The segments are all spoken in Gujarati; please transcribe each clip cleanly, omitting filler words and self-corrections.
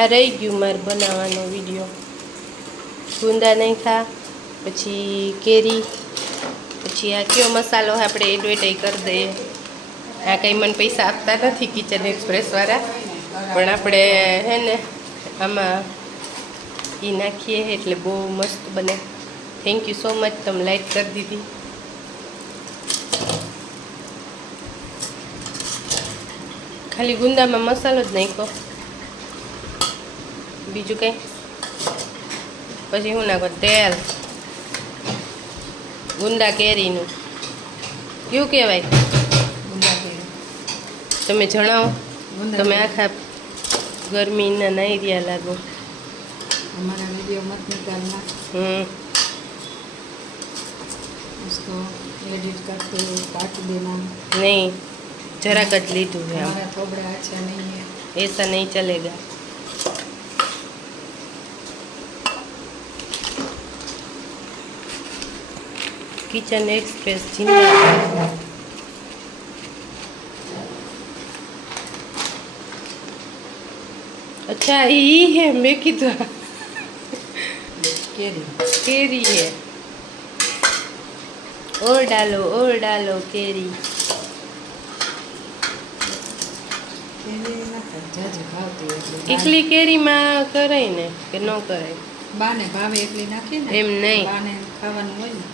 આ રહી ગયું મારે બનાવવાનો વિડીયો. ગુંદા નાખ્યા, પછી કેરી, પછી આ કયો મસાલો આપણે એડવર્ટાઈઝ કરી દઈએ. આ કંઈ મને પૈસા આપતા નથી કિચન એક્સપ્રેસવાળા, પણ આપણે હે ને આમાં એ નાખીએ એટલે બહુ મસ્ત બને. થેન્ક યુ સો મચ, તમે લાઈક કરી દીધી. ખાલી ગુંદામાં મસાલો જ નાખ્યો, બીજું કંઈ. પછી હું નાખો તેલ, ગુંદા કેરીનું કેવું કહેવાય તમે જણાવો. તમે આખા ગરમીના નાઈ રહ્યા લાગો. हमारा वीडियो मत निकालना, उसको एडिट करके काट देना. नहीं, जरा कट लीधું है. हमारा थोबड़ा अच्छा नहीं है, ऐसा नहीं चलेगा. किचन एक्सप्रेस जिंदाबाद. अच्छा ये है, मैं किधर केरी है. और डालो केरी. એકલી કેરીમાં કરાય ને કે ન કરાય? બાને ભાવે એટલી નાખી ને. એમ નહીં, બાને ખાવાનું હોય ને.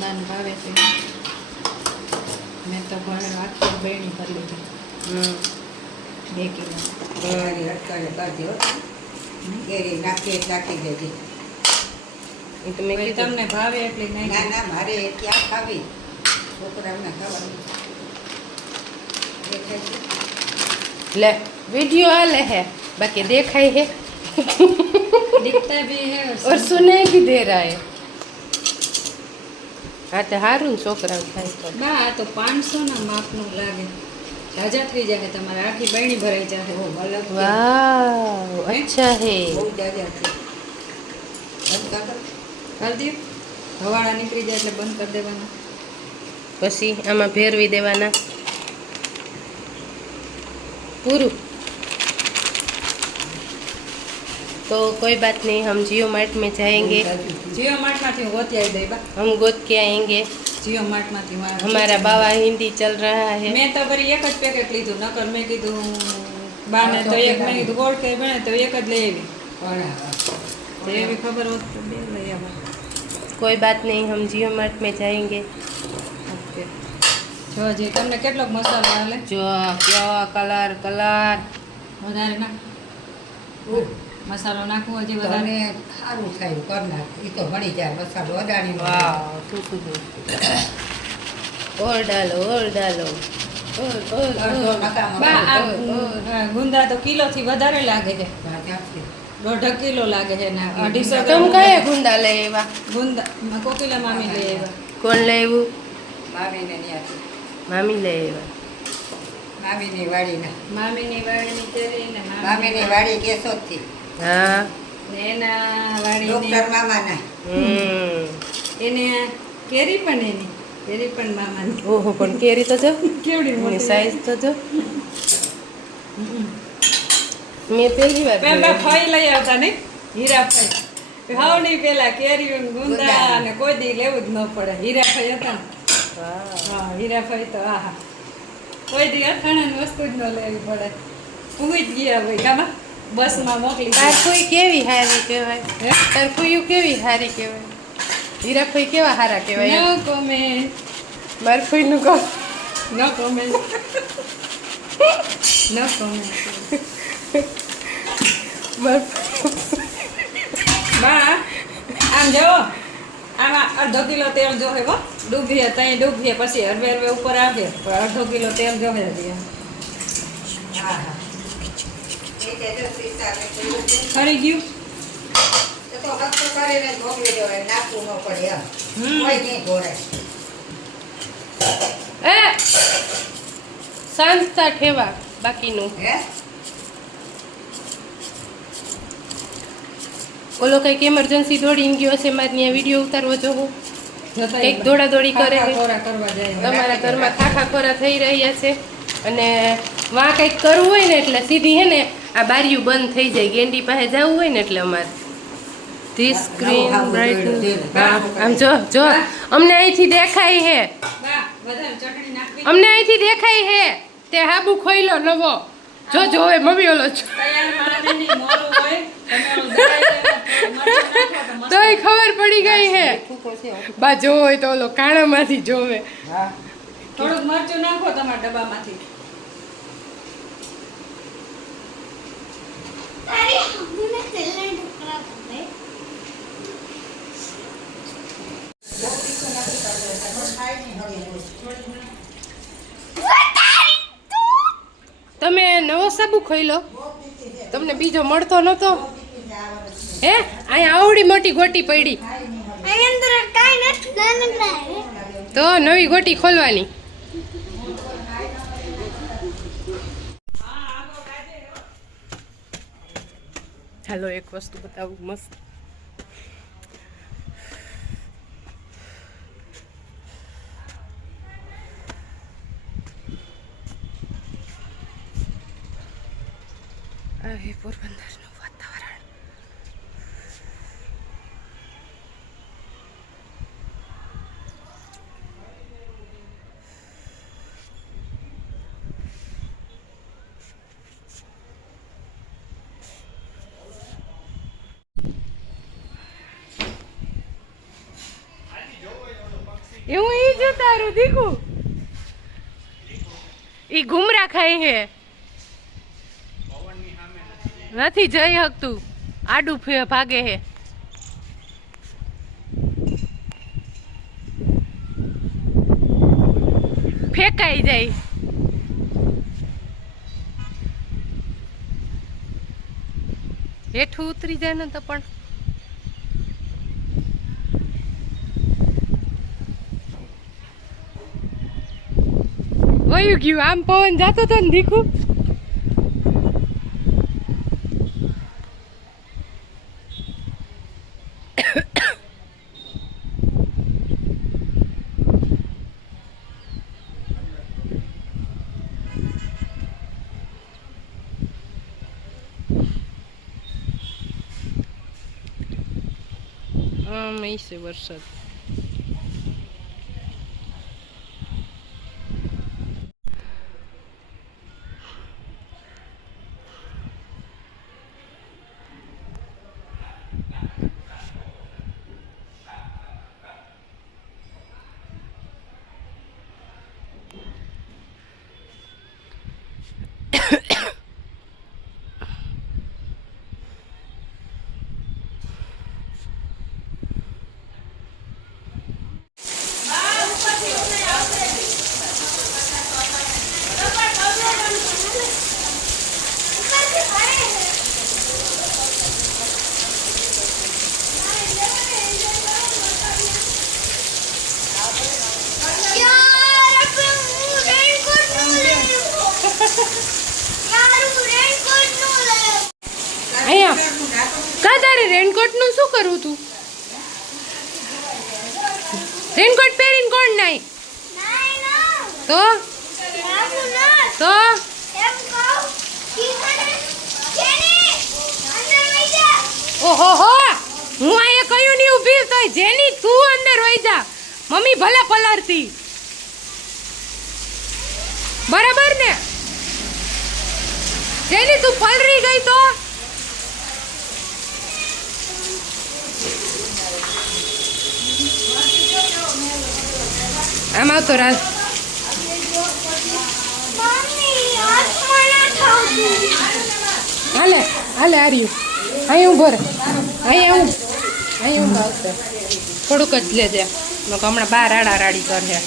બાને ભાવે એટલી. મેં તો ઘણા આખી બેણી કરી લીધી. 2 કિલો કેરી નાખી નાખી દેજે. તમને ભાવે એટલી નહીં. ના ના, મારે ક્યાં ખાવી, છોકરાઓને ખાવાની. દેખાય છે ले वीडियो आले है, बाकी देखा है दिखता भी है और सुनाई भी दे रहा है. हाँ तो हारून छोकरा खाई तो बा आ तो 500 ना मापનું લાગે. જાજા થઈ જાય તમારે, આખી બહેણી ભરાઈ જાય. બહુ અલગ છે. वाह अच्छा है. બહુ જાજા છે. બંધ કર દો. કરી દો. હવાળા નીકળી જાય એટલે બંધ કરી દેવાના. પછી આમાં ફેરવી દેવાના. पूरू तो कोई बात नहीं, हम जियो मार्ट में जाएंगे. જીઓ માર્ટમાંથી હું ગોતી આવી દઈ બા. हम गोद के आएंगे. જીઓ માર્ટમાંથી हमारा बाबा हिंदी चल रहा है. મેં તો ફરી એક જ પેકેટ લીધું, નકર મેં કીધું બાને તો એક, મેં કીધું ગોળ કે બને તો એક જ લઈ આવી. તો એવી ખબર હોત તો 2 લઈ આવા. कोई बात नहीं, हम जियो मार्ट में जाएंगे. ઓકે. જો જે તમને કેટલોક મસાલો આલે, जो क्यों कलर कलर વધારે નાખ. મસાલો નાખવો હજી તને વધારે. સારું થાય કર નાખ. એ તો ભણી જાય મસાલો અદાણી. वाह और डालो और डालो और બા આ ગુંદા તો કિલોથી વધારે લાગે છે. 1.5 કિલો લાગે છે ને 250 तुम कहे गुंदा ले वा ગુંદા કોકિલા મામી લઈ આવ્યા. कौन ले वो? મામીને નહીં આપી. मामी ले वा. મામીની વાડીના. મામીની વાડીની કેરી ને મામીની વાડી કેશોદથી. हाँ ને એના વાડીની ડોક્ટર મામાના. એને કેરી પણ એની કેરી પણ મામાની. ओहो पण केरी तो जो કેવડી એની મોટી સાઈઝ તો જો. મેં પહેલી વાર પેલા જોયું. ફાઈ લઈ આવતા ને હીરાફાઈ. હાવ નહીં પેલા કેરી ગુંદા ને કોઈ દી લેવું જ ન પડે. હીરાફાઈ હતા ને. વાહ. હા હીરાફાઈ તો આહા કોઈ દી અથાણાની વસ્તુ જ ન લેવી પડે. પૂરી જ ગયા ભાઈ કામાં બસમાં મોકલી તાર દીધા. કોઈ કેવી હારી કહેવાય? હે? તાર કોઈ કેવી હારી કહેવાય? હીરાભાઈ કેવા હારા કહેવાય? નો કોમેન્ટ. માર કોઈનું કહો. નો કોમેન્ટ. નો કોમેન્ટ. માર બા આમ જો આમાં 1/2 કિલો તેલ જોહે હો. ડૂબીએ ત્યાં ડૂબીએ પછી હરવે હરવે ઉપર આવે પણ 1/2 કિલો તેલ જોહે હજી. હા હા. એ તે જો સીસા ને જોયું છે. ખરી ગયું. તો હસ્ત કરીને જ મોકલી દેવાય. નાખવું ન પડે એમ. કોઈ નહીં ઘોડાય. એ શાંતતા ઠેવા બાકીનું. હે ઓલો કંઈક એમરજન્સી દોડીને ગયો હશે, મારે ત્યાં વિડીયો ઉતારવો જોવો. જતા કંઈક દોડા દોડી કરે છે. ખોરા કરવા જાય. તમારા ઘરમાં થાકા ખોરા થઈ રહ્યા છે. અને વાં કંઈક કરવું હોય ને એટલે સીધી હે ને આ બારીયું બંધ થઈ જાય. ગેંડી પાસે જવું હોય ને એટલે અમારે ધી સ્ક્રીન બ્રાઇટ. હા આમ જો જો અમને અહીંથી દેખાય હે, બા વધારે ચટણી નાખવી. અમને અહીંથી દેખાય હે તે હાબુ ખોઈલો નવો. જો જો હવે મમ્મી ઓલો તૈયાર માણસને નહીં મોરું હોય તમે ઓલું દળાઈ મરચાં નાખો તો મસ્ત. તોય ખબર પડી ગઈ હે. બા જો હોય તો ઓલો કાણામાંથી જોવે. થોડુંક મરચું નાખો તમારા ડબ્બામાંથી. તમે નવો સાબુ ખોઈલો, તમને બીજો મળતો નતો હે? અહીંયા આવડી મોટી ગોટી પડી તો નવી ગોટી ખોલવાની. હાલો એક વસ્તુ બતાવું મસ્ત. આ હે પોરબંદરનું વાતાવરણ. એવું ઈ જો તારું દીકું ઈ ઘુમરા ખાય હે, નથી જઈ શકતું, આડું ભાગે હે. ફેંકાઈ જાય. હેઠું ઉતરી જાય ને તો પણ વયું ગયું. આમ પવન જાતો તો ને દીકું. આમ છે વરસાદ. કા તારે રેનકોટ નું શું કરવું તું? રેનકોટ પહેરીને કોણ નાય? તો તો ઓહો હો, હું અહીંયા કયું નહીં ઊભી તો જેની તું અંદર વઈ જા. મમ્મી ભલે પલારતી બરાબર ને? જેની તું પલરી ગઈ તો આમ આવતો રાજ. હાલે હાલે આર્યું અહીં ઉભો રે. અહીં ઊભા આવશે થોડુંક જ લેજે. હમણાં બાર રાડા રાડી કરે.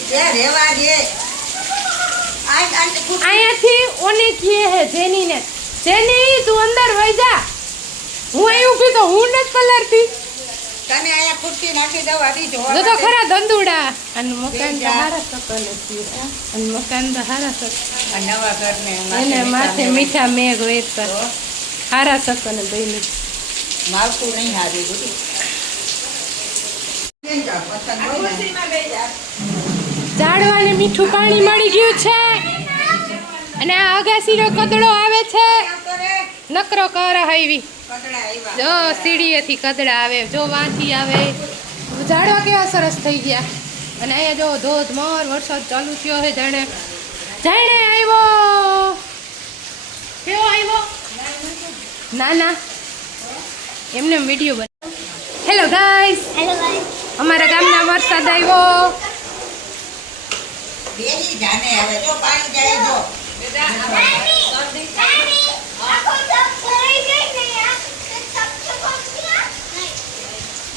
અહીંયાથી ઓને કીએ હે જેની ને, જેની તું અંદર વઈ જા. હું અહીં ઊભી તો હું નથી પલારતી. તમે આયા ખુરશી નાખી દો આડી જો તો ખરા દંદુડા અને મકાન તો હારા સકન છે. અને મકાન તો હારા સકન નવા ઘર ને એને માથે મીઠા મેઘ વેચતા હારા સકન બની. માવતું નહીં હારી બધું. ઝાડવાને મીઠું પાણી મળી ગયું છે. અને આ અગાસીનો કદડો આવે છે નકરો કર હાઈવી જો સીડીએથી કદડા આવે જો વાંથી આવે ઝાડવા કેવા સરસ થઈ ગયા અને અહીંયા જો ધોધમાર વરસાદ ચાલુ થયો છે જાણે જાણે આવ્યો કેવો આવ્યો ના ના એમને વિડીયો બન હેલો ગાઈસ અમારા ગામના વરસાદ આવ્યો બેની જાને હવે જો પાણી જાય જો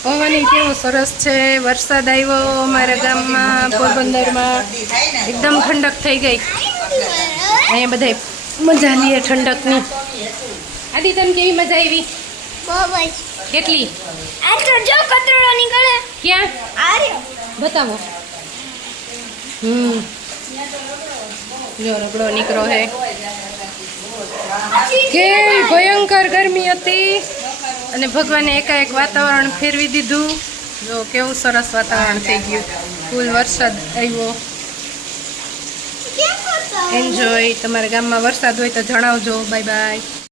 પવન કેવો સરસ છે વરસાદ આવ્યો અમારા ગામમાં પોરબંદરમાં એકદમ ઠંડક થઈ ગઈ અહીંયા બધા મજા લઈએ ઠંડકની આદિ તને કેવી મજા આવી કેટલી ક્યાં બતાવો જો રગડો નીકળો હે કેવી ભયંકર ગરમી હતી અને ભગવાને એકાએક વાતાવરણ ફેરવી દીધું જો કેવું સરસ વાતાવરણ થઈ ગયું ફૂલ વરસાદ આવ્યો એન્જોય તમારા ગામમાં વરસાદ હોય તો જણાવજો બાય બાય